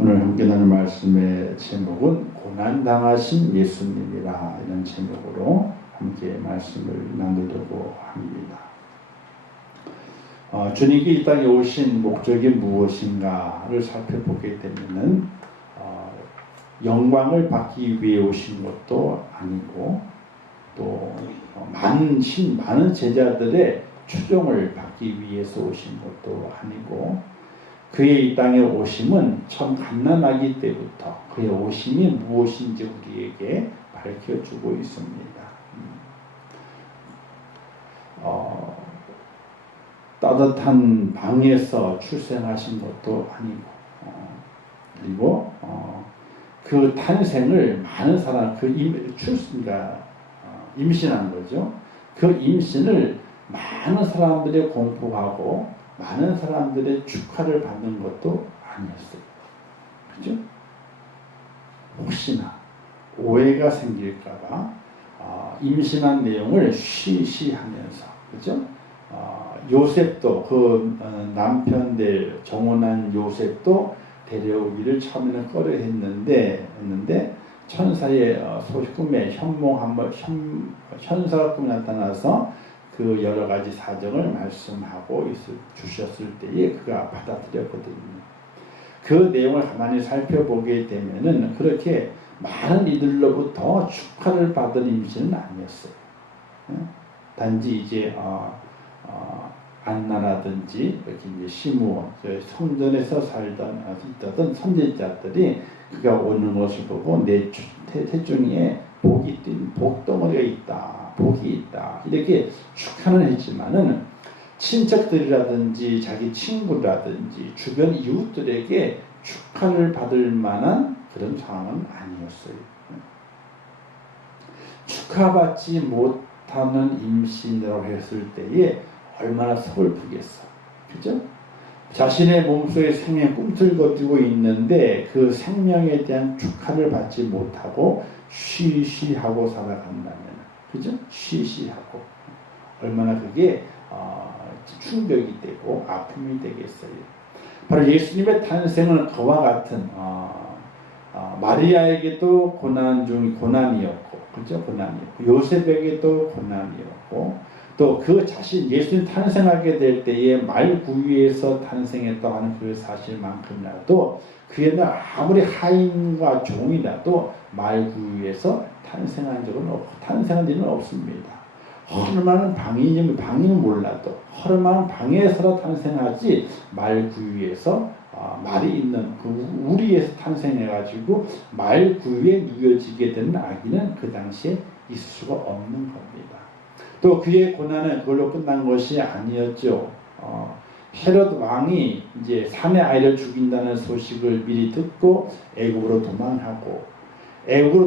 오늘 함께 나눌 말씀의 제목은 고난당하신 예수님이라 이런 제목으로 함께 말씀을 나누려고 합니다. 주님께 이 땅에 오신 목적이 무엇인가를 살펴보게 되면은 영광을 받기 위해 오신 것도 아니고 또 많은 제자들의 추종을 받기 위해서 오신 것도 아니고 그의 이 땅에 오심은 참 갓난아기 때부터 그의 오심이 무엇인지 우리에게 밝혀주고 있습니다. 따뜻한 방에서 출생하신 것도 아니고 그리고 그 탄생을 많은 사람 임신한 거죠. 그 임신을 많은 사람들이 공포하고 많은 사람들의 축하를 받는 것도 아니었어요. 그죠? 혹시나 오해가 생길까봐 임신한 내용을 쉬쉬하면서, 그죠? 요셉도 남편 될 정혼한 요셉도 데려오기를 처음에는 꺼려했는데 천사의 꿈에 현사가 꿈에 나타나서 그 여러 가지 사정을 말씀하고 주셨을 때에 그가 받아들였거든요. 그 내용을 가만히 살펴보게 되면은 그렇게 많은 이들로부터 축하를 받은 임신은 아니었어요. 단지 이제 안나라든지 이렇게 이제 시므온, 성전에서 있던 선지자들이 그가 오는 것을 보고 내 태중에 복덩어리가 있다. 복이 있다. 이렇게 축하는 했지만은 친척들이라든지 자기 친구라든지 주변 이웃들에게 축하를 받을 만한 그런 상황은 아니었어요. 축하받지 못하는 임신이라고 했을 때에 얼마나 서글프겠어. 그죠? 자신의 몸속에 생명이 꿈틀거리고 있는데 그 생명에 대한 축하를 받지 못하고 쉬쉬하고 살아간다면, 그죠? 쉬쉬하고 얼마나 그게 충격이 되고 아픔이 되겠어요. 바로 예수님의 탄생은 그와 같은 마리아에게도 고난이었고, 그죠? 고난이었고 요셉에게도 고난이었고 또 그 자신 예수님 탄생하게 될 때에 말구유에서 탄생했다고 하는 그 사실만큼이라도 그에는 아무리 하인과 종이라도 말구유에서 탄생한 일은 없습니다. 허름한 방인은 몰라도 허름한 방에서 탄생하지 말구유에서 말이 있는 그 우리에서 탄생해가지고 말구유에 누여지게 되는 아기는 그 당시에 있을 수가 없는 겁니다. 또 그의 고난은 그걸로 끝난 것이 아니었죠. 헤롯 왕이 이제 사내 아이를 죽인다는 소식을 미리 듣고 애굽으로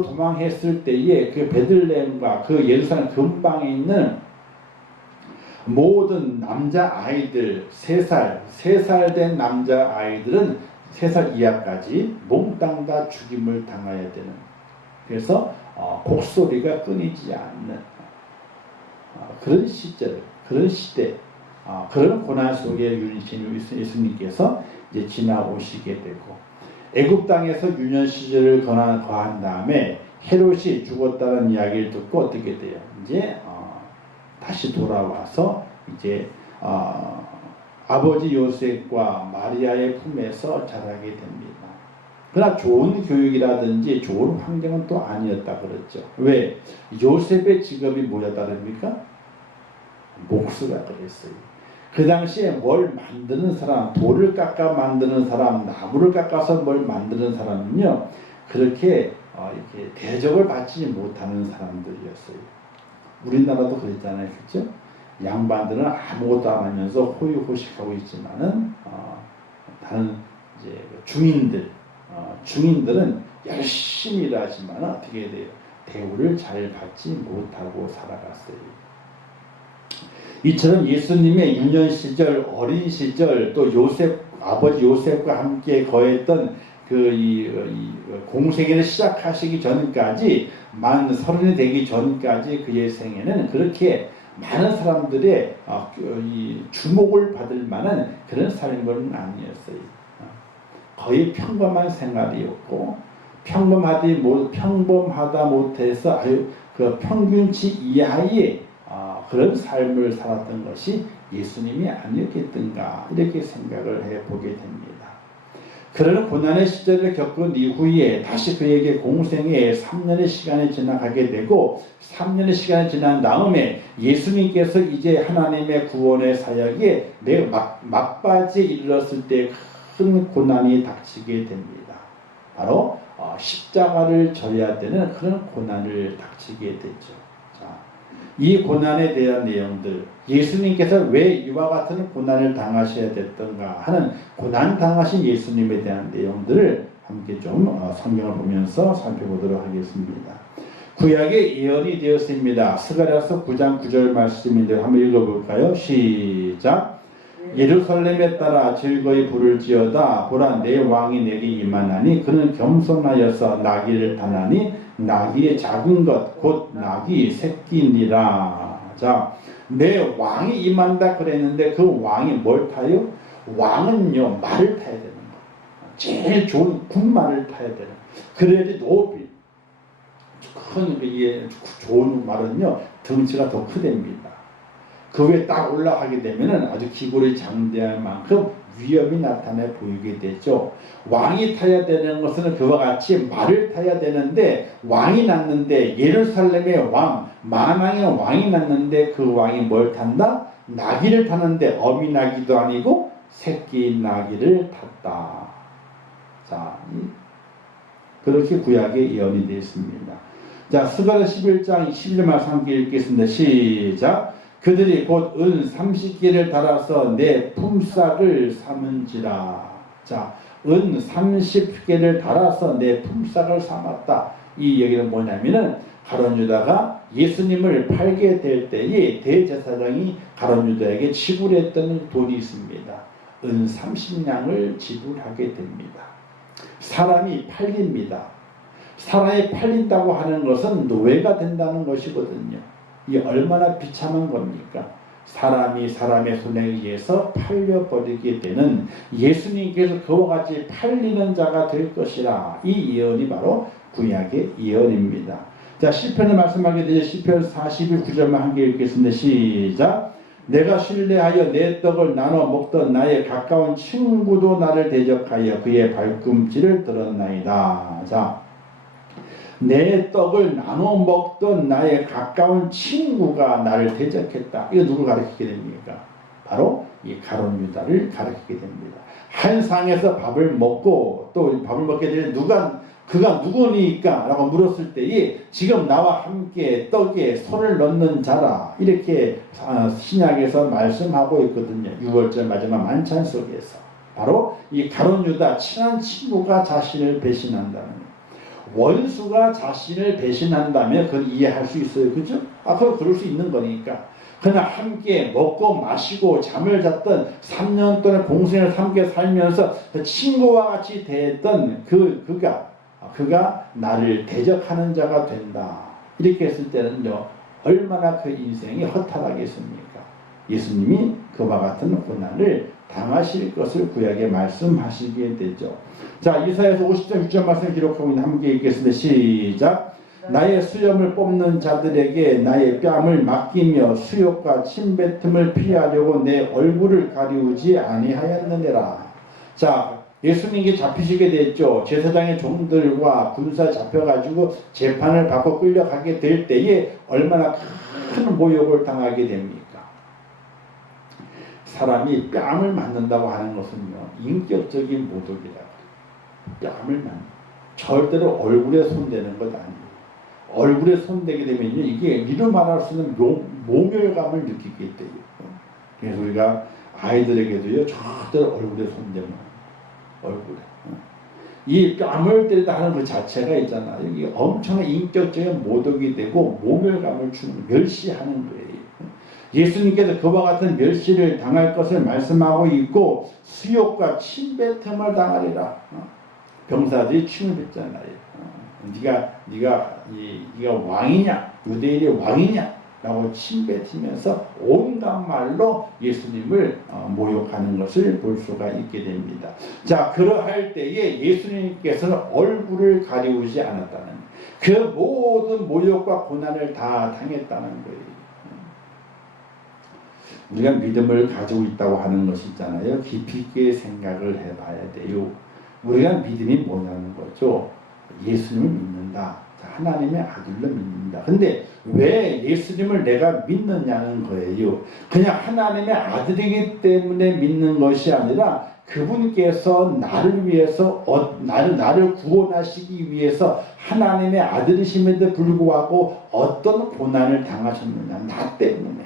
도망했을 때에 그 베들레헴과 그 예루살렘 근방에 있는 모든 남자 아이들 3살 된 남자 아이들은 3살 이하까지 몽땅 다 죽임을 당해야 되는, 그래서 곡소리가 끊이지 않는 그런 시절, 그런 시대, 그런 고난 속에 예수님께서 이제 지나오시게 되고 애굽 땅에서 유년 시절을 거한 다음에 헤롯이 죽었다는 이야기를 듣고 어떻게 돼요? 이제 다시 돌아와서 이제 아버지 요셉과 마리아의 품에서 자라게 됩니다. 그러나 좋은 교육이라든지 좋은 환경은 또 아니었다 그랬죠. 왜? 요셉의 직업이 뭐였다 그럽니까? 목수가 그랬어요. 그 당시에 뭘 만드는 사람, 돌을 깎아 만드는 사람, 나무를 깎아서 뭘 만드는 사람은요, 그렇게 이렇게 대접을 받지 못하는 사람들이었어요. 우리나라도 그랬잖아요, 그렇죠? 양반들은 아무것도 안 하면서 호의호식하고 있지만은 다른 이제 중인들은 열심히 일하지만 어떻게 돼요? 대우를 잘 받지 못하고 살아갔어요. 이처럼 예수님의 유년 시절, 어린 시절, 또 아버지 요셉과 함께 거했던 이 공생애를 시작하시기 전까지, 만 30이 되기 전까지 그의 생애는 그렇게 많은 사람들의 주목을 받을 만한 그런 삶은 아니었어요. 거의 평범한 생활이었고 평범하다 못해서 아주 그 평균치 이하의 그런 삶을 살았던 것이 예수님이 아니었겠던가 이렇게 생각을 해보게 됩니다. 그런 고난의 시절을 겪은 이후에 다시 그에게 공생에 3년의 시간이 지나가게 되고 3년의 시간이 지난 다음에 예수님께서 이제 하나님의 구원의 사역에 막바지에 이르렀을 때 큰 고난이 닥치게 됩니다. 바로 십자가를 져야 되는 그런 고난을 닥치게 됐죠. 자, 이 고난에 대한 내용들, 예수님께서 왜 이와 같은 고난을 당하셔야 됐던가 하는 고난 당하신 예수님에 대한 내용들을 함께 좀 성경을 보면서 살펴보도록 하겠습니다. 구약의 예언이 되었습니다. 스가랴서 9장 9절 말씀인데 한번 읽어볼까요? 시작. 예루살렘에 따라 즐거이 부를지어다. 보라, 내 왕이 내게 임하나니 그는 겸손하여서 나귀를 타나니 나귀의 작은 것 곧 나귀 새끼니라. 자, 내 왕이 임한다 그랬는데 그 왕이 뭘 타요? 왕은요 말을 타야 되는 거예요. 제일 좋은 군말을 타야 되는 거예요. 그래야지 높이 큰 좋은 말은요 덩치가 더 크답니다. 그 위에 딱 올라가게 되면은 아주 기골이 장대할 만큼 위험이 나타나 보이게 되죠. 왕이 타야 되는 것은 그와 같이 말을 타야 되는데 왕이 났는데 예루살렘의 왕, 만왕의 왕이 났는데 그 왕이 뭘 탄다? 나귀를 타는데 어미 나귀도 아니고 새끼 나귀를 탔다. 자, 그렇게 구약의 예언이 되어 있습니다. 자, 스가랴 11장 11절 말씀 함께 읽겠습니다. 시작. 그들이 곧 은 30개를 달아서 내 품삯을 삼은지라. 자, 은 30개를 달아서 내 품삯을 삼았다. 이 얘기는 뭐냐면은 가룟 유다가 예수님을 팔게 될 때에 대제사장이 가룟 유다에게 지불했던 돈이 있습니다. 은 30냥을 지불하게 됩니다. 사람이 팔립니다. 사람이 팔린다고 하는 것은 노예가 된다는 것이거든요. 이 얼마나 비참한 겁니까? 사람이 사람의 손에 의해서 팔려버리게 되는 예수님께서 그와 같이 팔리는 자가 될 것이라. 이 예언이 바로 구약의 예언입니다. 자, 시편을 말씀하게 되죠. 시편 49절만 함께 읽겠습니다. 시작. 내가 신뢰하여 내 떡을 나눠 먹던 나의 가까운 친구도 나를 대적하여 그의 발꿈치를 들었나이다. 자, 내 떡을 나눠 먹던 나의 가까운 친구가 나를 대적했다. 이거 누구 가르치게 됩니까? 바로 이 가룟 유다를 가르치게 됩니다. 한 상에서 밥을 먹고 또 밥을 먹게 되면 그가 누구니까? 라고 물었을 때에 지금 나와 함께 떡에 손을 넣는 자라. 이렇게 신약에서 말씀하고 있거든요. 6월절 마지막 만찬 속에서. 바로 이 가룟 유다 친한 친구가 자신을 배신한다는 거예요. 원수가 자신을 배신한다면 그건 이해할 수 있어요. 그죠? 그럴 수 있는 거니까. 그러나 함께 먹고 마시고 잠을 잤던 3년 동안 공생을 함께 살면서 친구와 같이 대했던 그가 나를 대적하는 자가 된다. 이렇게 했을 때는요, 얼마나 그 인생이 허탈하겠습니까? 예수님이 그와 같은 고난을 당하실 것을 구약에 말씀하시게 되죠. 자, 이사야서 50장 6절 말씀 기록하고 있는 함께 읽겠습니다. 시작. 나의 수염을 뽑는 자들에게 나의 뺨을 맡기며 수욕과 침뱉음을 피하려고 내 얼굴을 가리우지 아니하였느니라. 자, 예수님께 잡히시게 됐죠. 제사장의 종들과 군사 잡혀가지고 재판을 받고 끌려가게 될 때에 얼마나 큰 모욕을 당하게 됩니까? 사람이 뺨을 맞는다고 하는 것은요, 인격적인 모독이라고. 뺨을 맞는. 절대로 얼굴에 손대는 것 아니에요. 얼굴에 손대게 되면요, 이게 이루 말할 수 있는 모멸감을 느끼게 돼요. 그래서 우리가 아이들에게도요, 절대로 얼굴에 손대면 얼굴에. 이 뺨을 때리다 하는 그 자체가 있잖아요. 이게 엄청난 인격적인 모독이 되고 모멸감을 주는, 멸시하는 거예요. 예수님께서 그와 같은 멸시를 당할 것을 말씀하고 있고 수욕과 침뱉음을 당하리라. 병사들이 침을 뱉잖아요. 네가 왕이냐? 유대인의 왕이냐? 라고 침뱉으면서 온갖 말로 예수님을 모욕하는 것을 볼 수가 있게 됩니다. 자, 그러할 때에 예수님께서는 얼굴을 가리우지 않았다는, 그 모든 모욕과 고난을 다 당했다는 거예요. 우리가 믿음을 가지고 있다고 하는 것이 있잖아요. 깊이 있게 생각을 해봐야 돼요. 우리가 믿음이 뭐냐는 거죠. 예수님을 믿는다. 하나님의 아들로 믿는다. 근데 왜 예수님을 내가 믿느냐는 거예요. 그냥 하나님의 아들이기 때문에 믿는 것이 아니라 그분께서 나를 위해서 나를 구원하시기 위해서 하나님의 아들이심에도 불구하고 어떤 고난을 당하셨느냐. 나 때문에.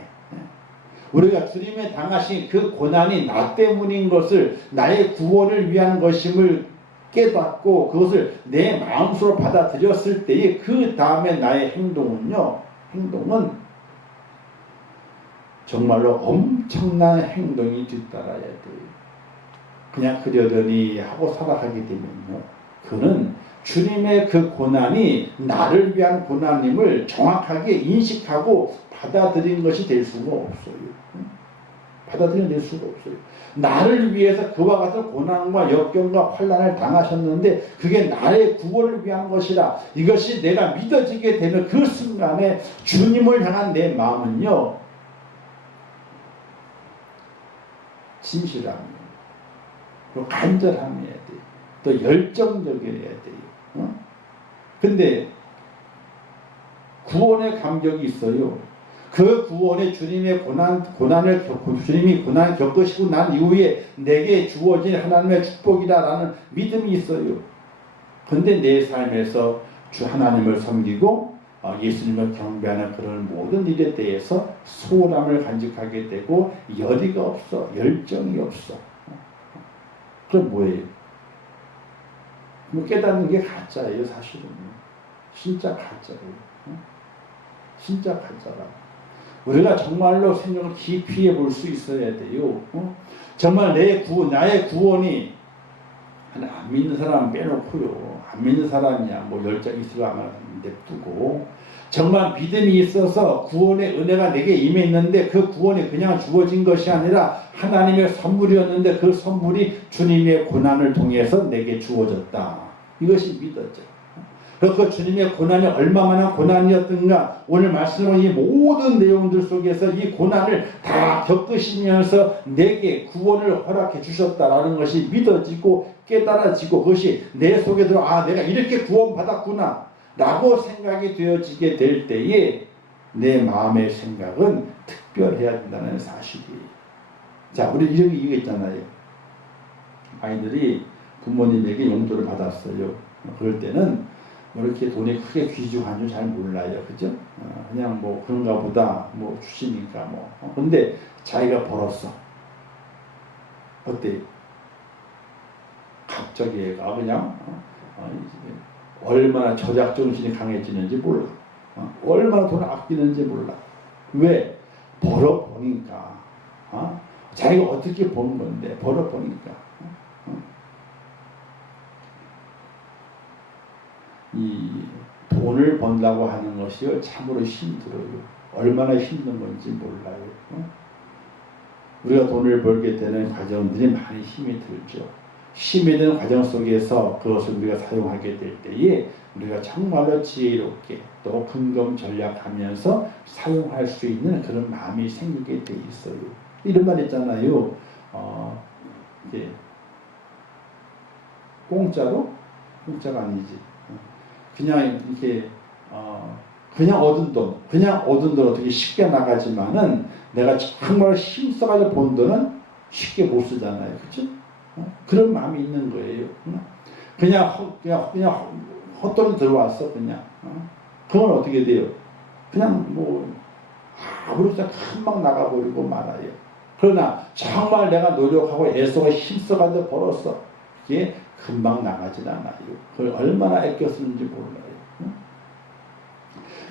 우리가 주님의 당하신 그 고난이 나 때문인 것을, 나의 구원을 위한 것임을 깨닫고 그것을 내 마음속으로 받아들였을 때에 그 다음에 나의 행동은 정말로 엄청난 행동이 뒤따라야 돼요. 그냥 그러려니 하고 살아가게 되면요, 그는 주님의 그 고난이 나를 위한 고난임을 정확하게 인식하고 받아들인 것이 될 수가 없어요. 받아들여낼 수가 없어요. 나를 위해서 그와 같은 고난과 역경과 환난을 당하셨는데 그게 나의 구원을 위한 것이라, 이것이 내가 믿어지게 되면 그 순간에 주님을 향한 내 마음은요, 진실함이에요. 그리고 간절함이어야 돼요. 또 열정적이어야 돼요. 근데 구원의 감격이 있어요. 그 구원에 주님의 주님이 고난을 겪으시고 난 이후에 내게 주어진 하나님의 축복이다라는 믿음이 있어요. 그런데 내 삶에서 주 하나님을 섬기고 예수님을 경배하는 그런 모든 일에 대해서 소홀함을 간직하게 되고 열의가 없어, 열정이 없어. 그럼 뭐예요? 깨닫는 게 가짜예요, 사실은. 진짜 가짜예요. 진짜 가짜라. 우리가 정말로 생명을 깊이 해볼 수 있어야 돼요. 정말 나의 구원이, 안 믿는 사람은 빼놓고요. 안 믿는 사람이야 뭐 열정 있으면 냅두고, 정말 믿음이 있어서 구원의 은혜가 내게 임했는데 그 구원이 그냥 주어진 것이 아니라 하나님의 선물이었는데 그 선물이 주님의 고난을 통해서 내게 주어졌다. 이것이 믿어져. 그 주님의 고난이 얼마나 고난이었던가, 오늘 말씀은 이 모든 내용들 속에서 이 고난을 다 겪으시면서 내게 구원을 허락해 주셨다라는 것이 믿어지고 깨달아지고, 그것이 내 속에 들어 내가 이렇게 구원받았구나 라고 생각이 되어지게 될 때에 내 마음의 생각은 특별해야 된다는 사실이에요. 자, 우리 이런 이유가 있잖아요. 아이들이 부모님에게 용돈을 받았어요. 그럴 때는 이렇게 돈이 크게 귀중한 줄 잘 몰라요. 그죠? 그냥 뭐 그런가 보다, 뭐 주시니까 뭐. 근데 자기가 벌었어. 어때? 갑자기 얘가 그냥 얼마나 저작정신이 강해지는지 몰라. 얼마나 돈을 아끼는지 몰라. 왜? 벌어보니까. 자기가 어떻게 번 건데 벌어보니까. 이 돈을 번다고 하는 것이 참으로 힘들어요. 얼마나 힘든 건지 몰라요. 우리가 돈을 벌게 되는 과정들이 많이 힘이 들죠. 힘이 드는 과정 속에서 그것을 우리가 사용하게 될 때에 우리가 정말로 지혜롭게 또 근검 전략하면서 사용할 수 있는 그런 마음이 생기게 돼 있어요. 이런 말 있잖아요. 이제 공짜로? 공짜가 아니지. 그냥 이렇게 그냥 얻은 돈 어떻게 쉽게 나가지만은 내가 정말 힘써가지고 본 돈은 쉽게 못 쓰잖아요, 그렇죠? 그런 마음이 있는 거예요. 그냥 헛돈이 들어왔어, 그냥. 그건 어떻게 돼요? 그냥 뭐 아무렇지나 금방 나가버리고 말아요. 그러나 정말 내가 노력하고 애써가 힘써가지고 벌었어. 이게 금방 나가질 않아요. 그걸 얼마나 아껴 쓰는지 몰라요.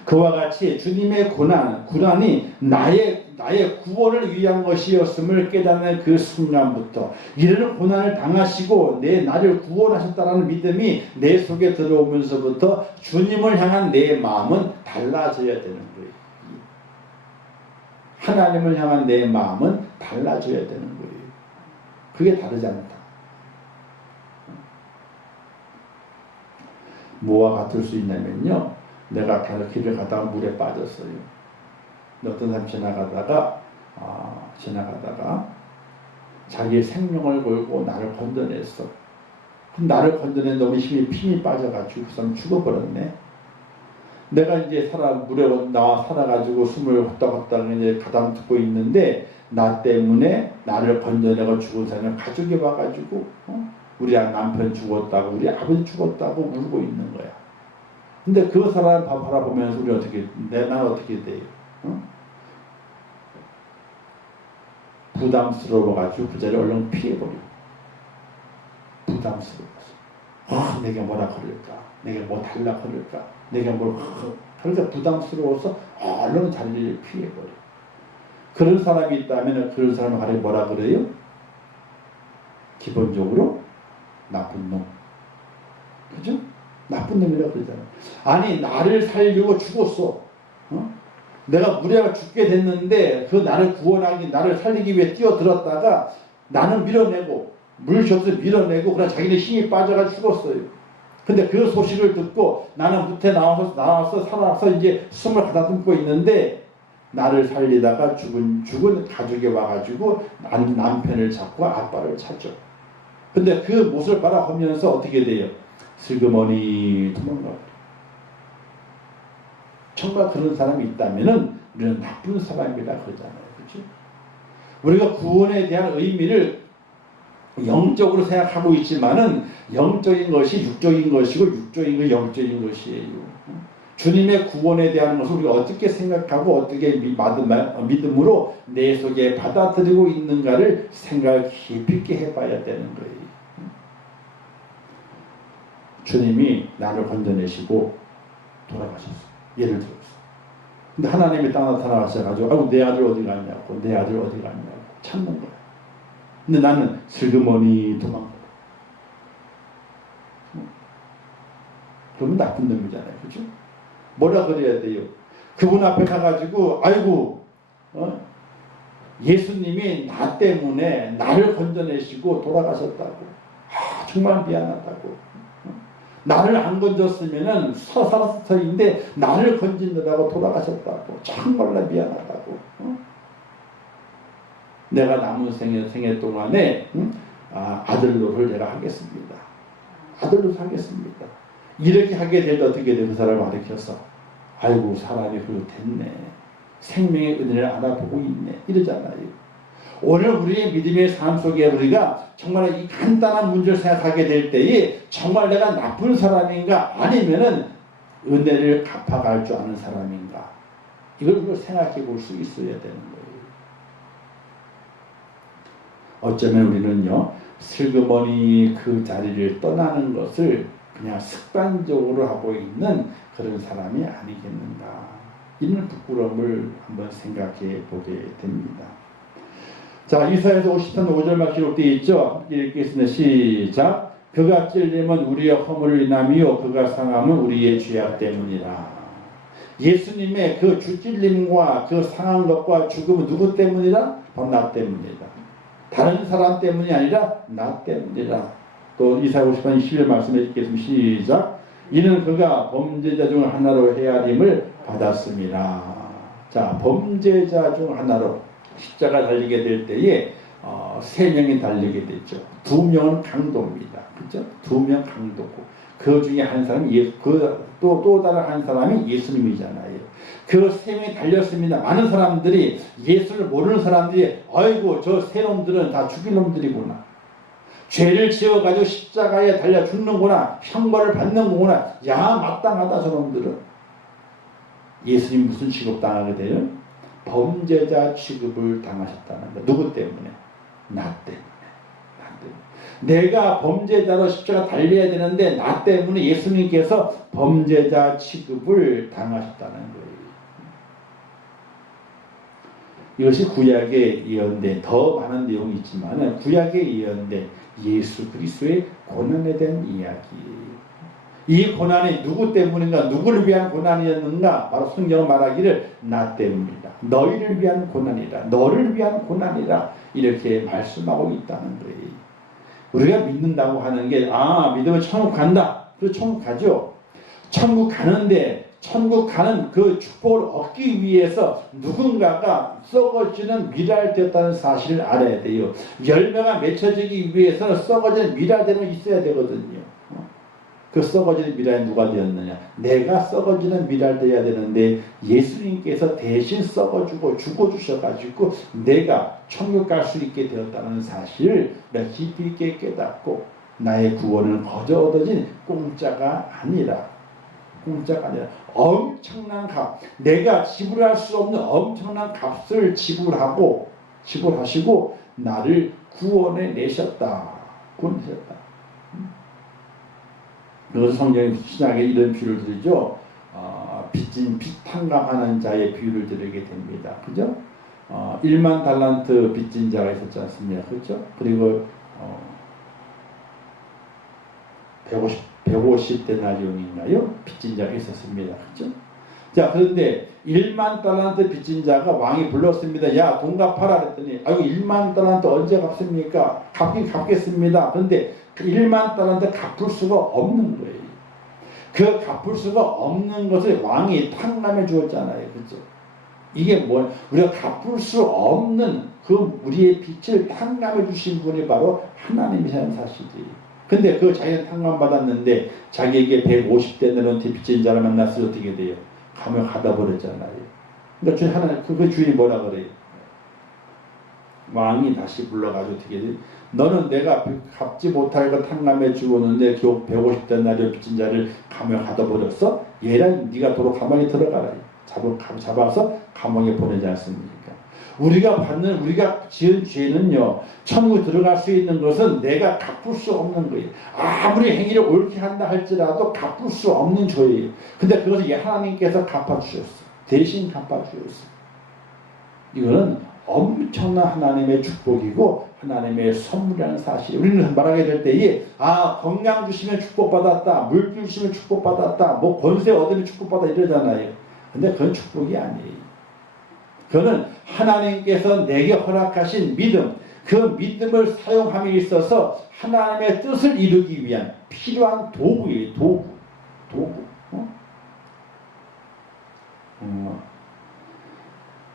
그와 같이 주님의 고난이 나의 구원을 위한 것이었음을 깨닫는 그 순간부터 이런 고난을 당하시고 나를 구원하셨다는 믿음이 내 속에 들어오면서부터 주님을 향한 내 마음은 달라져야 되는 거예요. 하나님을 향한 내 마음은 달라져야 되는 거예요. 그게 다르지 않다. 뭐와 같을 수 있냐면요. 내가 길을 가다가 물에 빠졌어요. 어떤 사람이 지나가다가 자기의 생명을 걸고 나를 건져냈어. 그럼 나를 건져낸 놈이 힘이 빠져가지고 그 사람 죽어버렸네. 내가 이제 물에 나와 살아가지고 숨을 헛다헛다 이제 가담듣고 있는데 나 때문에 나를 건져내고 죽은 사람이 가족이 와가지고 우리 남편 죽었다고 우리 아버지 죽었다고 울고 있는 거야. 근데 그 사람 바라보면서 우리 나는 어떻게 돼요? 부담스러워가지고 그 자리를 얼른 피해버려. 부담스러워서. 내가 뭐라 그럴까? 내가 뭐 달라 그럴까? 내가 그러니까 부담스러워서 얼른 자리를 피해버려. 그런 사람이 있다면 그런 사람을 가리켜 뭐라 그래요? 기본적으로 나쁜 놈. 그죠? 나쁜 놈이라고 그러잖아요. 아니 나를 살려고 죽었어. 내가 물에 죽게 됐는데 그 나를 구원하기 나를 살리기 위해 뛰어들었다가 나는 밀어내고 물셔서 밀어내고 그러나 자기는 힘이 빠져가지고 죽었어요. 근데 그 소식을 듣고 나는 밑에 나와서 살아서 이제 숨을 가다듬고 있는데 나를 살리다가 죽은 가족이 와가지고 남편을 잡고 아빠를 찾죠. 근데 그 모습을 바라보면서 어떻게 돼요? 슬그머니 도망가요. 정말 그런 사람이 있다면은 우리는 나쁜 사람이다 그러잖아요. 그렇죠? 우리가 구원에 대한 의미를 영적으로 생각하고 있지만은 영적인 것이 육적인 것이고 육적인 것이 영적인 것이에요. 주님의 구원에 대한 것을 우리가 어떻게 생각하고 어떻게 믿음으로 내 속에 받아들이고 있는가를 생각을 깊이 있게 해봐야 되는 거예요. 주님이 나를 건져내시고 돌아가셨어요. 예를 들어서. 근데 하나님이 딱 나타나셔가지고 내 아들 어디 갔냐고 찾는 거야. 근데 나는 슬그머니 도망가. 그러면 나쁜 놈이잖아요. 그죠? 뭐라 그래야 돼요? 그분 앞에 가가지고 예수님이 나 때문에 나를 건져내시고 돌아가셨다고. 정말 미안하다고. 나를 안 건졌으면은 살았을 터인데 나를 건진다고 돌아가셨다고. 정말로 미안하다고. 내가 남은 생애 동안에 아들로를 내가 하겠습니다. 아들로 하겠습니다. 이렇게 하게 될 때 어떻게 돼? 그 사람을 가르쳐서 아이고 사람이 그래도 됐네. 생명의 은혜를 알아보고 있네. 이러잖아요. 오늘 우리의 믿음의 삶 속에 우리가 정말 이 간단한 문제를 생각하게 될 때에 정말 내가 나쁜 사람인가 아니면은 은혜를 갚아갈 줄 아는 사람인가 이걸 생각해 볼 수 있어야 되는 거예요. 어쩌면 우리는요 슬그머니 그 자리를 떠나는 것을 그냥 습관적으로 하고 있는 그런 사람이 아니겠는가 이런 부끄러움을 한번 생각해 보게 됩니다. 자, 이사야서 50편 5절만 기록되어 있죠. 읽겠습니다. 시작. 그가 찔림은 우리의 허물을 인함이요 그가 상함은 우리의 죄악 때문이라. 예수님의 그 찔림과 그 상한 것과 죽음은 누구 때문이라? 바로 나 때문이다. 다른 사람 때문이 아니라 나 때문이라. 또 이사야 50편 11절 말씀해 읽겠습니다. 시작. 이는 그가 범죄자 중 하나로 헤아림을 받았습니다. 자, 범죄자 중 하나로 십자가 달리게 될 때에 3명이 달리게 됐죠. 2명은 강도입니다. 그렇죠? 2명 강도고 그 중에 한 사람이 또 다른 한 사람이 예수님이잖아요. 그 3명이 달렸습니다. 많은 사람들이 예수를 모르는 사람들이 아이고 저 세 놈들은 다 죽일 놈들이구나. 죄를 지어가지고 십자가에 달려 죽는구나. 형벌을 받는 거구나. 야 마땅하다 저놈들은. 예수님 무슨 취급당하게 돼요? 범죄자 취급을 당하셨다는 거. 누구 때문에? 나 때문에. 내가 범죄자로 십자가 달려야 되는데 나 때문에 예수님께서 범죄자 취급을 당하셨다는 거예요. 이것이 구약에 예언된 더 많은 내용이 있지만 구약에 예언된 예수 그리스도의 고난에 대한 이야기예요. 이 고난이 누구 때문인가? 누구를 위한 고난이었는가? 바로 성경은 말하기를 나 때문이다. 너희를 위한 고난이라. 너를 위한 고난이라. 이렇게 말씀하고 있다는 거예요. 우리가 믿는다고 하는 게 믿으면 천국 간다. 그래서 천국 가죠. 천국 가는데 천국 가는 그 축복을 얻기 위해서 누군가가 썩어지는 미랄되었다는 사실을 알아야 돼요. 열매가 맺혀지기 위해서는 썩어지는 미랄되는 게 있어야 되거든요. 그 썩어지는 미랄이 누가 되었느냐? 내가 썩어지는 미랄 되어야 되는데 예수님께서 대신 썩어주고 죽어주셔가지고 내가 천국 갈 수 있게 되었다는 사실을 깊이 있게 깨닫고 나의 구원은 거저 얻어진 공짜가 아니라 엄청난 값, 내가 지불할 수 없는 엄청난 값을 지불하시고 나를 구원해 내셨다. 그래서 성경이 신약에 이런 비유를 드리죠. 빚진 빚 탕감하는 자의 비유를 드리게 됩니다. 그죠? 1만 달란트 빚진 자가 있었지 않습니까? 그죠? 그리고 150데나리온인가요? 빚진 자가 있었습니다. 그죠? 자, 그런데 1만 달란트 빚진 자가 왕이 불렀습니다. 야, 돈 갚아라 그랬더니 아이고 1만 달란트 언제 갚습니까? 갚긴 갚겠습니다. 그런데 그 1만 달란트 갚을 수가 없는 거예요. 그 갚을 수가 없는 것을 왕이 탕감해 주었잖아요. 그죠? 이게 뭐 우리가 갚을 수 없는 그 우리의 빚을 탕감해 주신 분이 바로 하나님이라는 사실이에요. 근데 그 자기는 탕감받았는데 자기에게 150데나리온트 빚진 자를 만났을 때 어떻게 돼요? 감옥 가다 버렸잖아요. 그러니까 주인 하나님 그 주인이 뭐라 그래요? 왕이 다시 불러가지고 어떻게 돼요? 너는 내가 갚지 못할 거 탕감해 주었는데 그 150데나리온 빚진 자를 감옥에 가다 버렸어? 얘랑 네가 도로 감옥에 들어가라. 잡아서 감옥에 보내지 않습니까? 우리가 지은 죄는요, 천국에 들어갈 수 있는 것은 내가 갚을 수 없는 거예요. 아무리 행위를 옳게 한다 할지라도 갚을 수 없는 죄예요. 근데 그것을 하나님께서 갚아주셨어. 대신 갚아주셨어. 이거는 엄청난 하나님의 축복이고 하나님의 선물이라는 사실. 우리는 말하게 될 때에 건강 주시면 축복받았다, 물질 주시면 축복받았다, 뭐 권세 얻으면 축복받아 이러잖아요. 근데 그건 축복이 아니에요. 그거는 하나님께서 내게 허락하신 믿음, 그 믿음을 사용함에 있어서 하나님의 뜻을 이루기 위한 필요한 도구예요. 도구.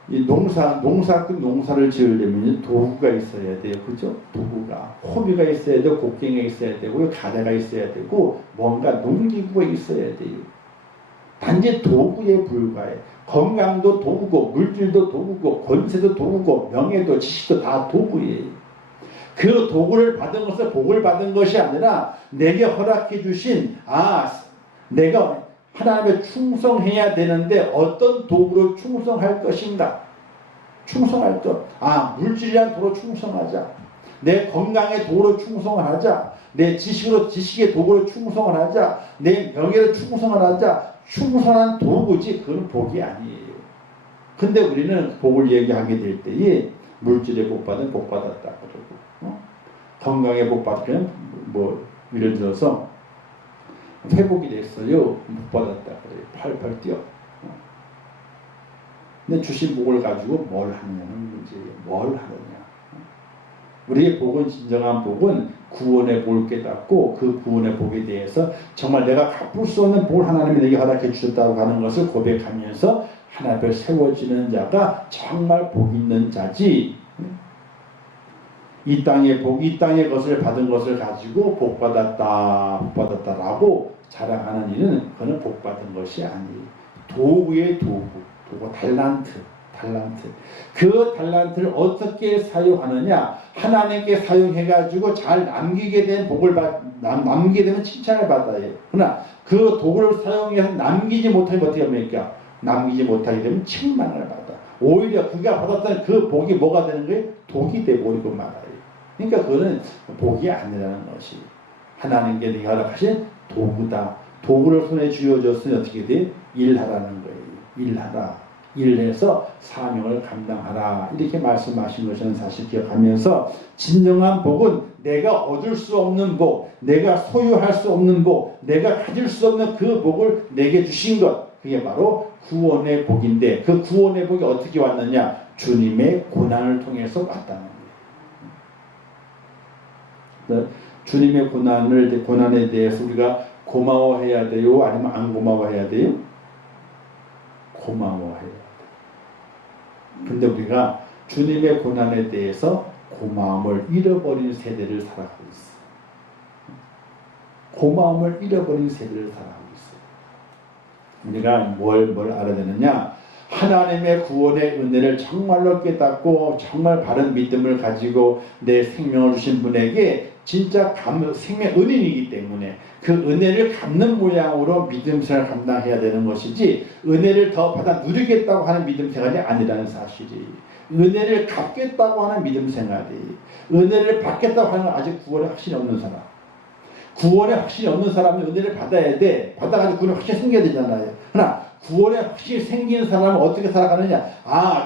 이 농사를 지으려면 도구가 있어야 돼요. 그죠? 도구가. 호미가 있어야 되고, 곡괭이가 있어야 되고, 가래가 있어야 되고, 뭔가 농기구가 있어야 돼요. 단지 도구에 불과해. 건강도 도구고, 물질도 도구고, 권세도 도구고, 명예도 지식도 다 도구예요. 그 도구를 받은 것은 복을 받은 것이 아니라 내게 허락해 주신 내가 하나님에 충성해야 되는데 어떤 도구로 충성할 것인가? 충성할 것. 물질이란 도로 충성하자. 내 건강의 도구로 충성을 하자. 내 지식의 도구로 충성을 하자. 내 명예로 충성을 하자. 충성한 도구지 그건 복이 아니에요. 근데 우리는 복을 얘기하게 될 때에 물질에 복받은 복받았다 그러고 건강에 복받으면 뭐 예를 들어서 회복이 됐어요. 복받았다 그래요. 팔팔 뛰어. 근데 주신 복을 가지고 뭘 하느냐는 문제예요. 뭘 하느냐. 우리의 복은 진정한 복은 구원의 복을 깨닫고 그 구원의 복에 대해서 정말 내가 갚을 수 없는 복을 하나님이 내게 허락해 주셨다고 하는 것을 고백하면서 하나님 앞에 세워지는 자가 정말 복 있는 자지. 이 땅의 것을 받은 것을 가지고 복받았다라고 자랑하는 일은 그는 복받은 것이 아니에요. 도구의 도구, 달란트. 그 달란트를 어떻게 사용하느냐? 하나님께 사용해가지고 잘 남기게 된 복을 남기게 되면 칭찬을 받아요. 그러나 그 도구를 사용해서 남기지 못하면 어떻게 합니까? 남기지 못하게 되면 책망을 받아. 오히려 그가 받았던 그 복이 뭐가 되는 거예요? 독이 되버리고 말아요. 그러니까 그거는 복이 아니라는 것이 하나님께 내가 허락하신 도구다. 도구를 손에 쥐어줬으니 어떻게 돼? 일하라는 거예요. 일해서 사명을 감당하라. 이렇게 말씀하신 것은 사실 기억하면서 진정한 복은 내가 얻을 수 없는 복, 내가 소유할 수 없는 복, 내가 가질 수 없는 그 복을 내게 주신 것, 그게 바로 구원의 복인데, 그 구원의 복이 어떻게 왔느냐? 주님의 고난을 통해서 왔다는 거예요. 주님의 고난에 대해서 우리가 고마워해야 돼요? 아니면 안 고마워해야 돼요? 고마워해야 돼요. 근데 우리가 주님의 고난에 대해서 고마움을 잃어버린 세대를 살아가고 있어요. 고마움을 잃어버린 세대를 살아가고 있어요. 우리가 뭘 알아야 되느냐? 하나님의 구원의 은혜를 정말로 깨닫고 정말 바른 믿음을 가지고 내 생명을 주신 분에게 진짜 생명 은인이기 때문에 그 은혜를 갚는 모양으로 믿음 생활을 감당해야 되는 것이지, 은혜를 더 받아 누리겠다고 하는 믿음 생활이 아니라는 사실이, 은혜를 갚겠다고 하는 믿음 생활이, 은혜를 받겠다고 하는 건 아직 구원에 확신이 없는 사람, 구원에 확신이 없는 사람은 은혜를 받아야 돼. 받아가지고 구원에 확신이 생겨야 되잖아요. 그러나 구원에 확신이 생긴 사람은 어떻게 살아가느냐?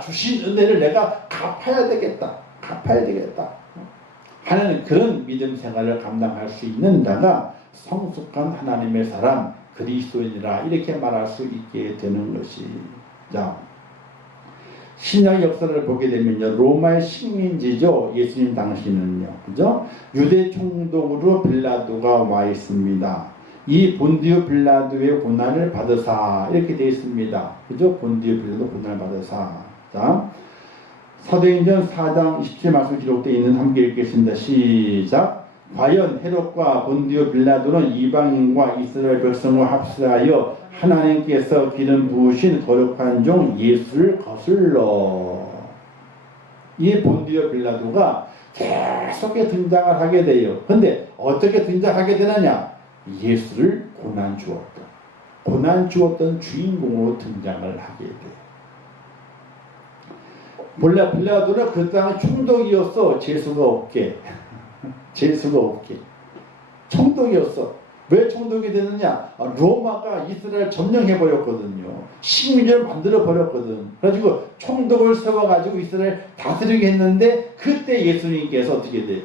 주신 은혜를 내가 갚아야 되겠다 하는 그런 믿음 생활을 감당할 수 있는 자가 성숙한 하나님의 사람, 그리스도인이라 이렇게 말할 수 있게 되는 것이. 자, 신약 역사를 보게 되면요, 로마의 식민지죠. 예수님 당시는요, 그죠? 유대 총독으로 빌라도가 와 있습니다. 이 본디오 빌라도의 고난을 받으사, 이렇게 되어 있습니다. 그죠? 본디오 빌라도 고난을 받으사. 자, 사도행전 4장 27말씀 기록되어 있는, 함께 읽겠습니다. 시작. 과연 헤롯과 본디오 빌라도는 이방인과 이스라엘 백성과 합세하여 하나님께서 기름 부으신 거룩한 종 예수를 거슬러. 이 본디오 빌라도가 계속해 등장을 하게 돼요. 근데 어떻게 등장하게 되느냐? 예수를 고난 주었던 주인공으로 등장을 하게 돼요. 빌라도는 그 땅은 총독이었어. 재수가 없게. 총독이었어. 왜 총독이 됐느냐? 로마가 이스라엘 점령해버렸거든요. 식민지를 만들어버렸거든. 그래가지고 총독을 세워가지고 이스라엘 다스리게 했는데, 그때 예수님께서 어떻게 돼요?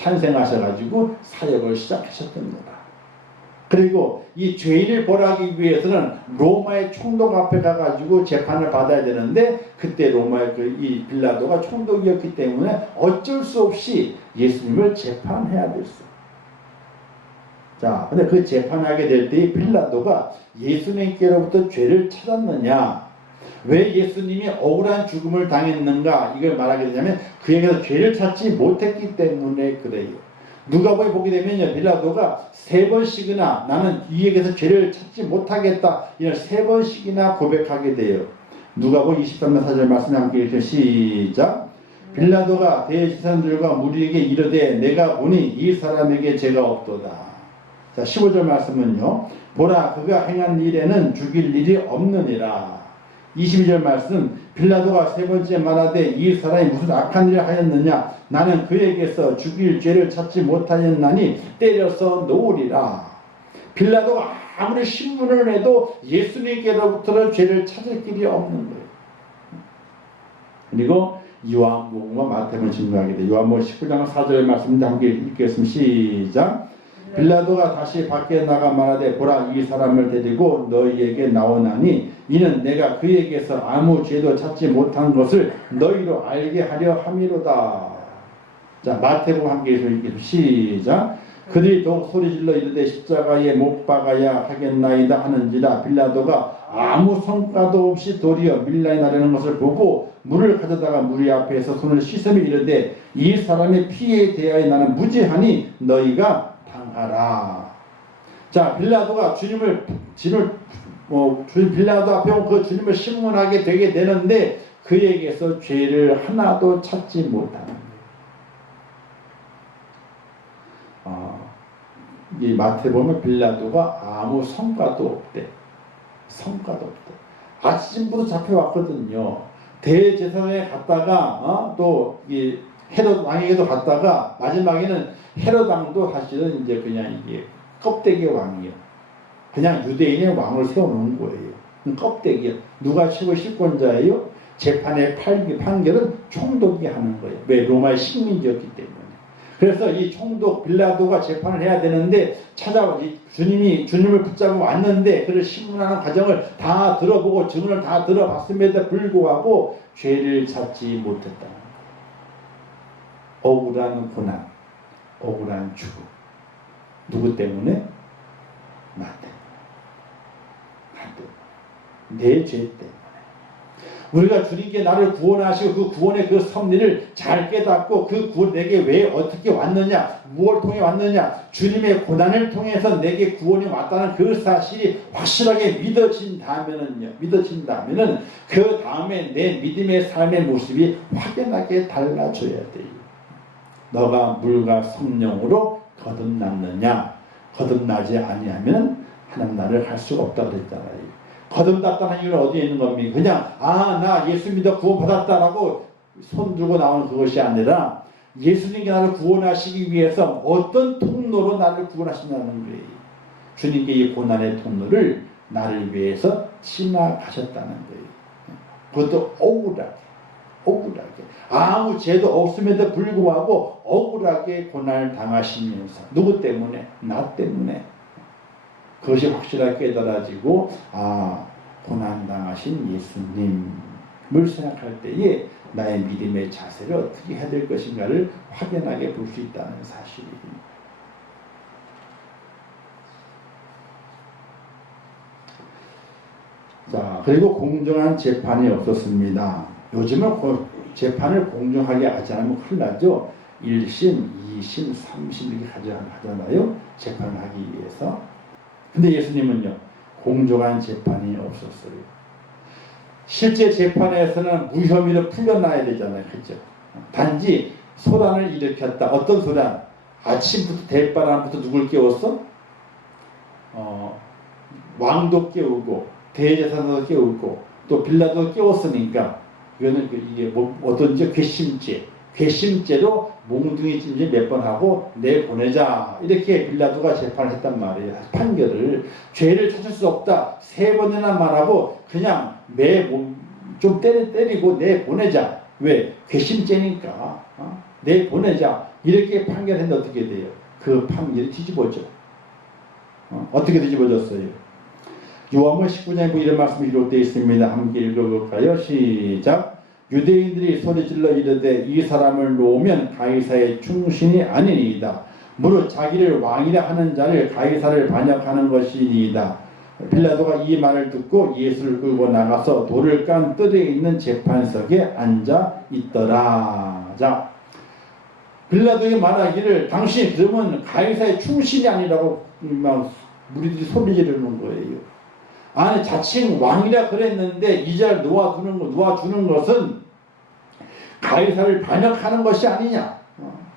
탄생하셔가지고 사역을 시작하셨던 거다. 그리고 이 죄인을 벌하기 위해서는 로마의 총독 앞에 가가지고 재판을 받아야 되는데, 그때 로마의 이 빌라도가 총독이었기 때문에 어쩔 수 없이 예수님을 재판해야 됐어요. 자, 근데 그 재판하게 될 때 빌라도가 예수님께로부터 죄를 찾았느냐, 왜 예수님이 억울한 죽음을 당했는가, 이걸 말하게 되냐면 그에게서 죄를 찾지 못했기 때문에 그래요. 누가복음에 보게 되면요, 빌라도가 3번씩이나 나는 이에게서 죄를 찾지 못하겠다, 이런 3번씩이나 고백하게 돼요. 누가복음 23장 4절 말씀에 함께 읽으시죠. 시작. 빌라도가 대제사장들과 무리에게 이르되 내가 보니 이 사람에게 죄가 없도다. 자, 15절 말씀은요, 보라 그가 행한 일에는 죽일 일이 없느니라. 22절 말씀, 빌라도가 3번째 말하되 이 사람이 무슨 악한 일을 하였느냐, 나는 그에게서 죽일 죄를 찾지 못하였나니 때려서 놓으리라. 빌라도가 아무리 신문을 해도 예수님께로부터는 죄를 찾을 길이 없는 거예요. 그리고 요한복음과 마태복음을 증거하게 돼요. 요한복음 19장 4절 말씀인데 함께 읽겠습니다. 시작. 빌라도가 다시 밖에 나가 말하되 보라 이 사람을 데리고 너희에게 나오나니 이는 내가 그에게서 아무 죄도 찾지 못한 것을 너희로 알게 하려 함이로다. 자, 마태복음 함께 읽겠습니다. 시작. 그들이 더욱 소리질러 이르되 십자가에 못 박아야 하겠나이다 하는지라. 빌라도가 아무 성과도 없이 도리어 밀라에 나르는 것을 보고 물을 가져다가 무리 앞에서 손을 씻으며 이르되 이 사람의 피에 대하여 나는 무죄하니 너희가 당하라. 자, 빌라도가 빌라도 앞에 온 그 주님을 신문하게 되게 되는데 그에게서 죄를 하나도 찾지 못하는 거예요. 이 마태복음에 빌라도가 아무 성과도 없대. 아침부터 잡혀왔거든요. 대제사장에 갔다가 또 이 헤롯 왕에게도 갔다가 마지막에는 헤롯 왕도 사실은 이제 그냥 이게 껍데기 왕이에요. 그냥 유대인의 왕을 세워놓은 거예요. 껍데기요. 누가 최고 실권자예요? 재판의 판결은 총독이 하는 거예요. 왜? 로마의 식민지였기 때문에. 그래서 이 총독 빌라도가 재판을 해야 되는데 주님을 붙잡고 왔는데 그를 심문하는 과정을 다 들어보고 증언을 다 들어봤음에도 불구하고 죄를 찾지 못했다. 억울한 고난, 억울한 죽음. 누구 때문에? 나 때문에. 내 죄 때문에. 우리가 주님께 나를 구원하시고 그 구원의 그 섭리를 잘 깨닫고 그 구원 내게 왜 어떻게 왔느냐, 무엇을 통해 왔느냐, 주님의 고난을 통해서 내게 구원이 왔다는 그 사실이 확실하게 믿어진다면은 그 다음에 내 믿음의 삶의 모습이 확연하게 달라져야 돼요. 너가 물과 성령으로 거듭났느냐, 거듭나지 아니하면 하나님 나를 할 수가 없다 그랬잖아요. 거듭났다는 이유는 어디에 있는 겁니까? 그냥 나 예수 믿어 구원받았다라고 손 들고 나오는 그것이 아니라 예수님께 나를 구원하시기 위해서 어떤 통로로 나를 구원하시냐는 거예요. 주님께 이 고난의 통로를 나를 위해서 지나가셨다는 거예요. 그것도 억울하게 아무 죄도 없음에도 불구하고 억울하게 고난을 당하시면서 누구 때문에? 나 때문에. 그것이 확실하게 깨달아지고 고난당하신 예수님을 생각할 때에 나의 믿음의 자세를 어떻게 해야 될 것인가를 확연하게 볼 수 있다는 사실입니다. 자, 그리고 공정한 재판이 없었습니다. 요즘은 재판을 공정하게 하지 않으면 큰일 나죠. 1심, 2심, 3심 이렇게 하잖아요. 재판을 하기 위해서. 근데 예수님은요, 공정한 재판이 없었어요. 실제 재판에서는 무혐의로 풀려나야 되잖아요. 그죠? 단지 소란을 일으켰다. 어떤 소란? 아침부터 대바람부터 누굴 깨웠어? 왕도 깨우고 대제사장도 깨우고 또 빌라도 깨웠으니까 이거는 이게 어떤지 괘씸죄로 몽둥이 찜질 몇 번 하고 내보내자 이렇게 빌라도가 재판을 했단 말이에요. 판결을 죄를 찾을 수 없다 3번이나 말하고 그냥 좀 때리고 내보내자. 왜? 괘씸죄니까 내보내자 이렇게 판결했는데 어떻게 돼요? 그 판결이 뒤집어져. 어떻게 뒤집어졌어요? 요한복음 19장에 이런 말씀이 기록되어 있습니다. 함께 읽어볼까요? 시작. 유대인들이 소리질러 이르되 이 사람을 놓으면 가이사의 충신이 아니니이다. 무릇 자기를 왕이라 하는 자를 가이사를 반역하는 것이니이다. 빌라도가 이 말을 듣고 예수를 끌고 나가서 돌을 깐 뜰에 있는 재판석에 앉아 있더라. 자, 빌라도가 말하기를 당신이 그러면 가이사의 충신이 아니라고 막 무리들이 소리 지르는 거예요. 아니 자칭 왕이라 그랬는데 이 자를 놓아주는 것은 가이사를 반역하는 것이 아니냐.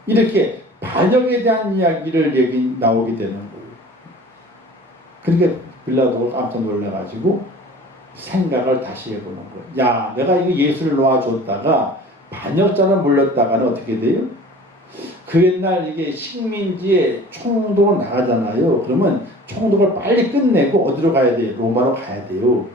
이렇게 반역에 대한 이야기를 여기 나오게 되는 거예요. 그러니까 빌라도가 깜짝 놀라가지고 생각을 다시 해보는 거예요. 야, 내가 이거 예수를 놓아줬다가 반역자를 몰렸다가는 어떻게 돼요? 그 옛날 이게 식민지에 총독으로 나가잖아요. 그러면 총독을 빨리 끝내고 어디로 가야 돼요? 로마로 가야 돼요.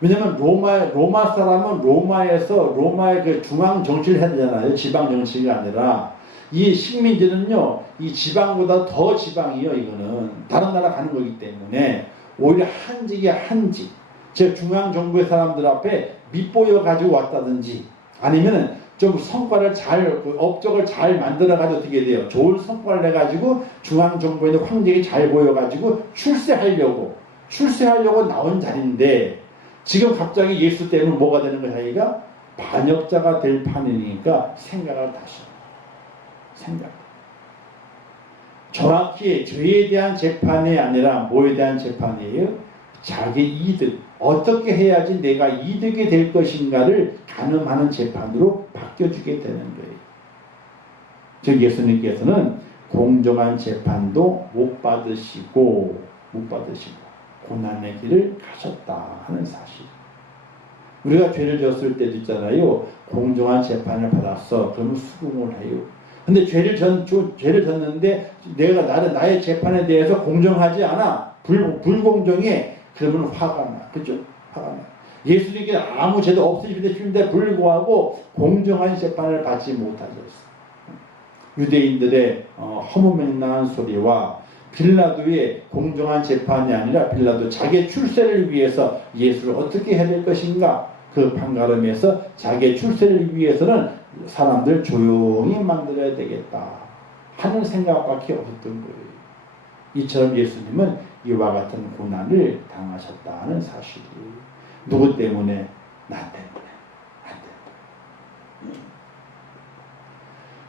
왜냐면 로마 사람은 로마의 그 중앙 정치를 해야 되잖아요. 지방 정치가 아니라. 이 식민지는요, 이 지방보다 더 지방이요, 이거는. 다른 나라 가는 거기 때문에. 오히려 한직. 즉, 중앙 정부의 사람들 앞에 밑보여 가지고 왔다든지, 아니면은 좀 업적을 잘 만들어가지고 어떻게 돼요? 좋은 성과를 내가지고 중앙정부에 있는 황제가 잘 보여가지고 출세하려고 나온 자리인데 지금 갑자기 예수 때문에 뭐가 되는 거야? 자기가 반역자가 될 판이니까 생각을 다시 정확히 죄에 대한 재판이 아니라 뭐에 대한 재판이에요? 자기 이득, 어떻게 해야지 내가 이득이 될 것인가를 가늠하는 재판으로 바뀌어주게 되는 거예요. 즉 예수님께서는 공정한 재판도 못 받으시고 고난의 길을 가셨다 하는 사실. 우리가 죄를 졌을 때도 있잖아요. 공정한 재판을 받았어. 그러면 수긍을 해요. 근데 죄를 졌는데 나의 재판에 대해서 공정하지 않아. 불공정해. 그러면 화가 나. 그죠? 화가 나. 예수님께 아무 죄도 없으신데 불구하고 공정한 재판을 받지 못하셨어. 유대인들의 허무맹랑한 소리와 빌라도의 공정한 재판이 아니라 빌라도 자기의 출세를 위해서 예수를 어떻게 해야 될 것인가, 그 판가름에서 자기의 출세를 위해서는 사람들 조용히 만들어야 되겠다 하는 생각밖에 없었던 거예요. 이처럼 예수님은 이와 같은 고난을 당하셨다는 사실이에요. 누구 때문에? 나 때문에.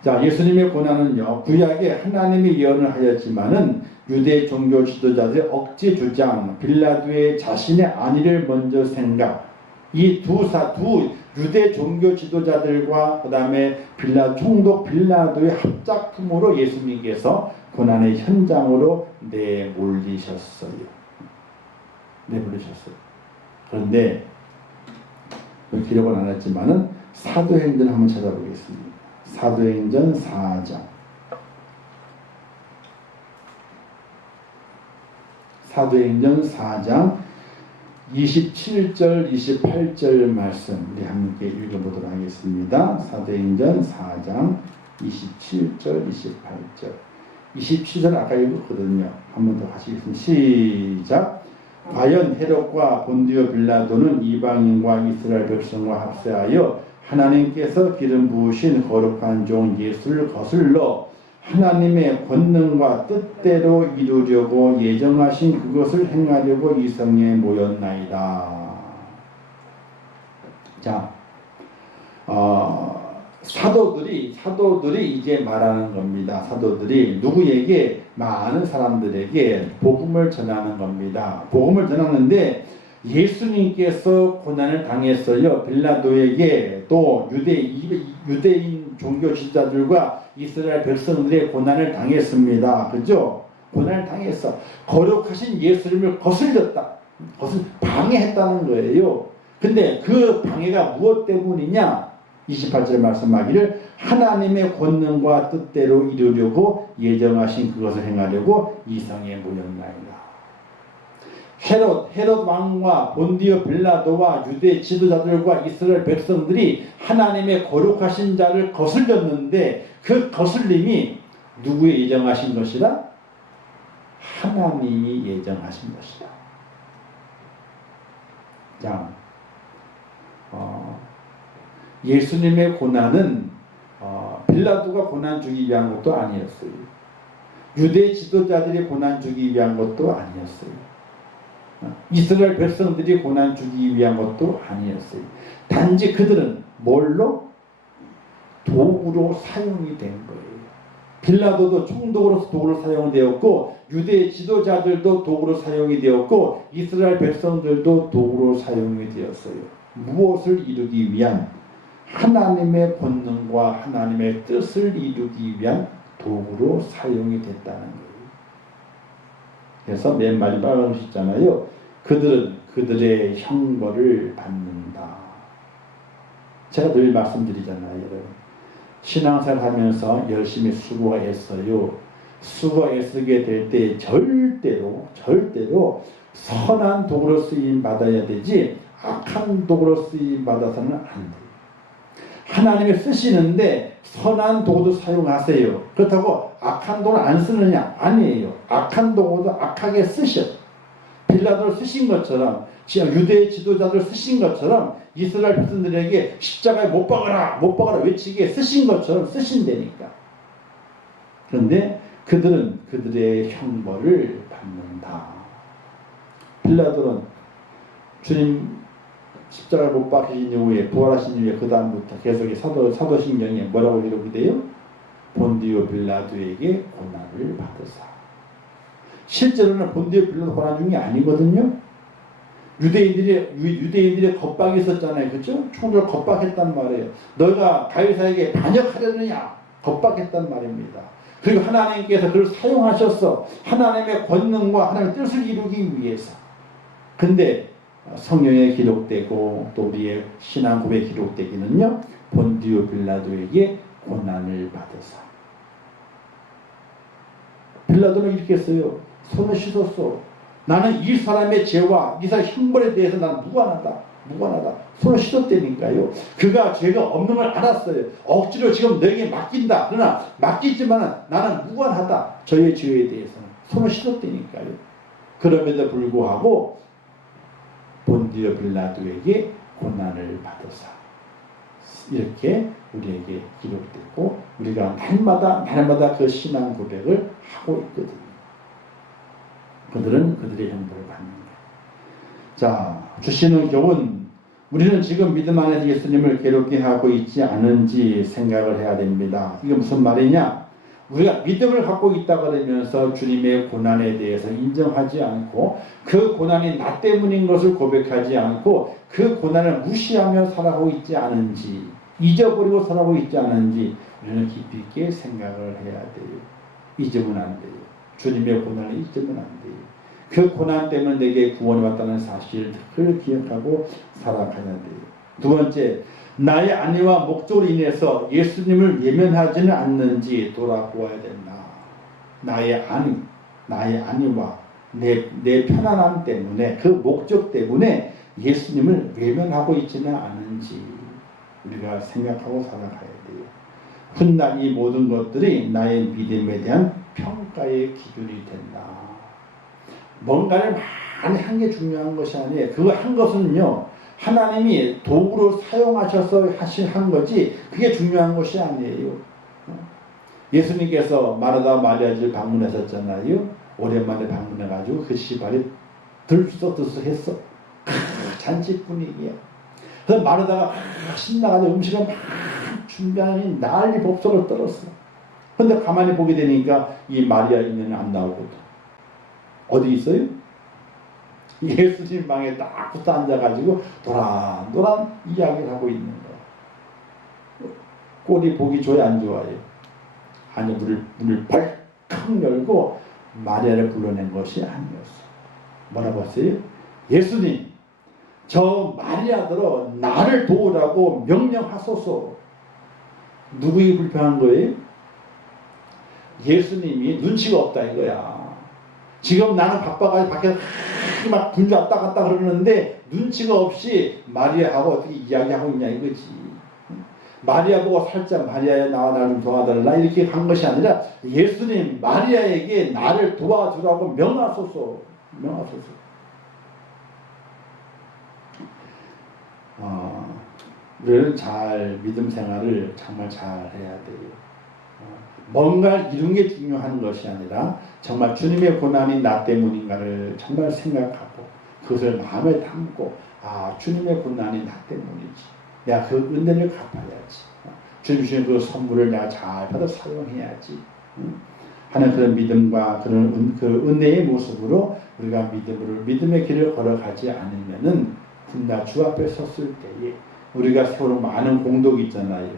자, 예수님의 고난은요, 구약에 하나님이 예언을 하였지만은 유대 종교 지도자들의 억지 주장, 빌라도의 자신의 안위를 먼저 생각, 이 두 유대 종교 지도자들과 그 다음에 총독 빌라도의 합작품으로 예수님께서 고난의 현장으로 내몰리셨어요. 그런데 기록은 안 했지만은 사도행전 한번 찾아보겠습니다. 사도행전 4장. 사도행전 4장 27절 28절 말씀 우리 함께 읽어보도록 하겠습니다. 사도행전 4장 27절 28절 27절 아까 읽었거든요. 한 번 더 같이 읽습니다. 시작. 과연 헤롯과 본디오 빌라도는 이방인과 이스라엘 백성과 합세하여 하나님께서 기름 부으신 거룩한 종 예수를 거슬러 하나님의 권능과 뜻대로 이루려고 예정하신 그것을 행하려고 이 성에 모였나이다. 자, 사도들이 이제 말하는 겁니다. 사도들이 누구에게? 많은 사람들에게 복음을 전하는 겁니다. 복음을 전하는데 예수님께서 고난을 당했어요. 빌라도에게, 또 유대인 종교 지도자들과 이스라엘 백성들의 고난을 당했습니다. 그죠? 고난을 당했어. 거룩하신 예수님을 방해했다는 거예요. 근데 그 방해가 무엇 때문이냐? 28절 말씀하기를 하나님의 권능과 뜻대로 이루려고 예정하신 그것을 행하려고 이 성에 모였나이다. 헤롯 왕과 본디오 빌라도와 유대 지도자들과 이스라엘 백성들이 하나님의 거룩하신 자를 거슬렸는데 그 거슬림이 누구의 예정하신 것이라? 하나님이 예정하신 것이다. 자, 예수님의 고난은 빌라도가 고난 주기 위한 것도 아니었어요. 유대 지도자들이 고난 주기 위한 것도 아니었어요. 이스라엘 백성들이 고난 주기 위한 것도 아니었어요. 단지 그들은 뭘로? 도구로 사용이 된 거예요. 빌라도도 총독으로서 도구로 사용되었고 유대 지도자들도 도구로 사용이 되었고 이스라엘 백성들도 도구로 사용이 되었어요. 무엇을 이루기 위한? 하나님의 본능과 하나님의 뜻을 이루기 위한 도구로 사용이 됐다는 거예요. 그래서 맨 마지막에 보셨잖아요. 그들은 그들의 형벌을 받는다. 제가 늘 말씀드리잖아요. 여러분. 신앙생활 하면서 열심히 수고 애써요. 수고 애쓰게 될 때 절대로 선한 도구로 쓰임 받아야 되지 악한 도구로 쓰임 받아서는 안 돼요. 하나님이 쓰시는데 선한 도구도 사용하세요. 그렇다고 악한 도구를 안 쓰느냐? 아니에요. 악한 도구도 악하게 쓰셔. 빌라도를 쓰신 것처럼 유대 지도자들 쓰신 것처럼 이스라엘 백성들에게 십자가에 못 박아라 외치게 쓰신 것처럼 쓰신다니까. 그런데 그들은 그들의 형벌을 받는다. 빌라도는 주님 십자가에 못 박히신 이후에 부활하신 이후에 그 다음부터 계속 사도신경에 뭐라고 기록이 돼요? 본디오 빌라도에게 고난을 받으사. 실제로는 본디오 빌라도 고난 중이 아니거든요. 유대인들의 겁박이 있었잖아요. 그렇죠? 총독을 겁박했단 말이에요. 너가 가이사에게 반역하려느냐? 겁박했단 말입니다. 그리고 하나님께서 그를 사용하셨어. 하나님의 권능과 하나님의 뜻을 이루기 위해서. 근데 성경에 기록되고 또 우리의 신앙 고백에 기록되기는요. 본디오 빌라도에게 고난을 받으사. 빌라도는 이렇게 했어요. 손을 씻었어. 나는 이 사람의 죄와 이 사람의 형벌에 대해서 나는 무관하다. 무관하다. 손을 씻었다니까요. 그가 죄가 없는 걸 알았어요. 억지로 지금 너에게 맡긴다. 그러나 맡기지만 나는 무관하다. 저의 죄에 대해서는. 손을 씻었다니까요. 그럼에도 불구하고 본디오 빌라도에게 고난을 받으사 이렇게 우리에게 기록되고 우리가 날마다 그 신앙 고백을 하고 있거든요. 그들은 그들의 형벌을 받는 거예요. 자, 주시는 교훈, 우리는 지금 믿음 안에서 예수님을 괴롭게 하고 있지 않은지 생각을 해야 됩니다. 이게 무슨 말이냐? 우리가 믿음을 갖고 있다 그러면서 주님의 고난에 대해서 인정하지 않고 그 고난이 나 때문인 것을 고백하지 않고 그 고난을 무시하며 살아가고 있지 않은지, 잊어버리고 살아가고 있지 않은지 우리는 깊이 있게 생각을 해야 돼요. 잊으면 안 돼요. 주님의 고난을 잊으면 안 돼요. 그 고난 때문에 내게 구원이 왔다는 사실을 기억하고 살아가야 돼요. 두 번째, 나의 안위와 목적으로 인해서 예수님을 외면하지는 않는지 돌아보아야 된다. 나의 안위와 내 편안함 때문에 그 목적 때문에 예수님을 외면하고 있지는 않은지 우리가 생각하고 살아가야 돼요. 훗날 이 모든 것들이 나의 믿음에 대한 평가의 기준이 된다. 뭔가를 많이 한 게 중요한 것이 아니에요. 그거 한 것은요, 하나님이 도구로 사용하셔서 한 거지 그게 중요한 것이 아니에요. 예수님께서 마르다 마리아를 방문하셨잖아요. 오랜만에 방문해가지고 그 시발이 들썩들썩했어. 잔치 분위기야. 그래서 마르다가 신나가지고 음식을 막 준비하니 난리 법석을 떨었어. 근데 가만히 보게 되니까 이 마리아 있는 안 나오거든. 어디 있어요? 예수님 방에 딱 붙어 앉아가지고 도란도란 이야기를 하고 있는 거야. 꼴이 보기 좋아요, 안 좋아요? 아니, 문을 발칵 열고 마리아를 불러낸 것이 아니었어. 뭐라고 했어요? 예수님, 저 마리아들어 나를 도우라고 명령하소서. 누구에게 불평한 거예요? 예수님이 눈치가 없다 이거야. 지금 나는 바빠가지고 밖에서 막 분주 왔다 갔다 그러는데 눈치가 없이 마리아하고 어떻게 이야기하고 있냐 이거지. 마리아 보고 살짝 마리아야 나와 나 좀 도와달라 이렇게 한 것이 아니라 예수님 마리아에게 나를 도와주라고 명하소서. 우리는 잘 믿음 생활을 정말 잘 해야 돼요. 뭔가를 이룬 게 중요한 것이 아니라 정말 주님의 고난이 나 때문인가를 정말 생각하고 그것을 마음에 담고 주님의 고난이 나 때문이지. 내가 그 은혜를 갚아야지. 주님 주신 그 선물을 내가 잘 받아 사용해야지. 하는 그런 믿음과 그런 그 은혜의 모습으로 우리가 믿음의 길을 걸어가지 않으면은 훗날 주 앞에 섰을 때에 우리가 세우는 많은 공덕이 있잖아요.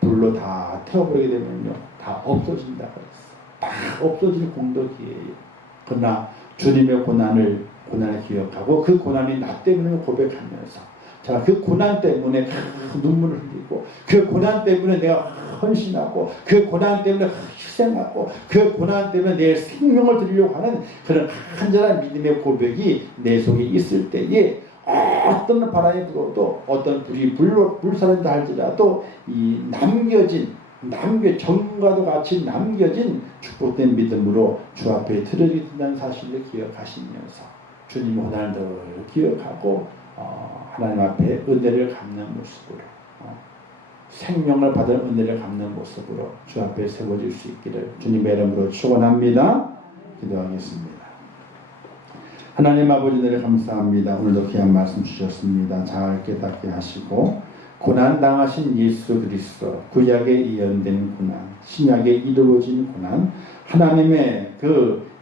불로 다 태워버리게 되면요, 다 없어진다 그랬어. 다 없어질 공덕이에요. 그러나 주님의 고난을 기억하고 그 고난이 나 때문에 고백하면서 자, 그 고난 때문에 눈물을 흘리고 그 고난 때문에 내가 헌신하고 그 고난 때문에 희생하고 그 고난 때문에 내 생명을 드리려고 하는 그런 간절한 믿음의 고백이 내 속에 있을 때에 어떤 바람이 불어도 어떤 불사른다 할지라도 이 정과도 같이 남겨진 축복된 믿음으로 주 앞에 드러진다는 사실을 기억하시면서 주님의 고난을 기억하고 하나님 앞에 은혜를 갚는 모습으로 생명을 받은 은혜를 갚는 모습으로 주 앞에 세워질 수 있기를 주님의 이름으로 축원합니다. 기도하겠습니다. 하나님 아버지 늘 감사합니다. 오늘도 귀한 말씀 주셨습니다. 잘 깨닫게 하시고 고난당하신 예수 그리스도 구약에 예언된 고난, 신약에 이루어진 고난, 하나님의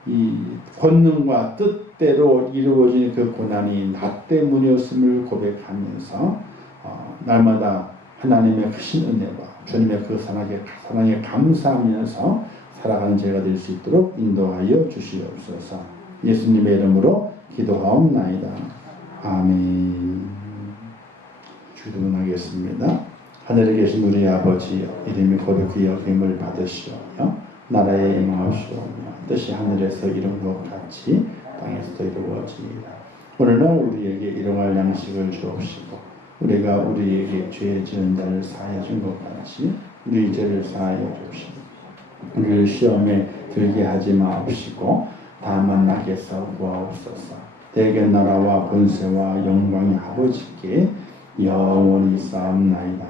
이 권능과 뜻대로 이루어진 그 고난이 나 때문이었음을 고백하면서 날마다 하나님의 크신 은혜와 주님의 그 사랑에 감사하면서 살아가는 제가 될 수 있도록 인도하여 주시옵소서. 예수님의 이름으로 기도하옵나이다. 아멘. 기도하겠습니다. 하늘에 계신 우리 아버지 이름이 거룩히 여김을 받으시오며 나라에 임하옵시오며 뜻이 하늘에서 이룬 것 같이 땅에서도 이루어지이다. 오늘날 우리에게 일용할 양식을 주옵시고 우리가 우리에게 죄 지은 자를 사하여 준 것 같이 우리 죄를 사하여 주옵시고 우리를 시험에 들게 하지 마옵시고 다만 악에서 구하옵소서. 대개 나라와 권세와 영광이 아버지께 영원히 쌓옵나이다.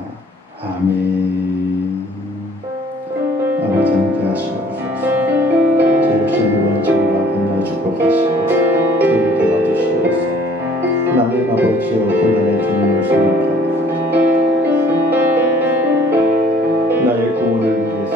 아멘. 아버지 함께 하시옵소서. 제 욕심을 원천과 건너 축복하시고 주를 도와주시옵소서. 하나님 아버지여 고난의 주님을 생각하고 나의 구원을 위해서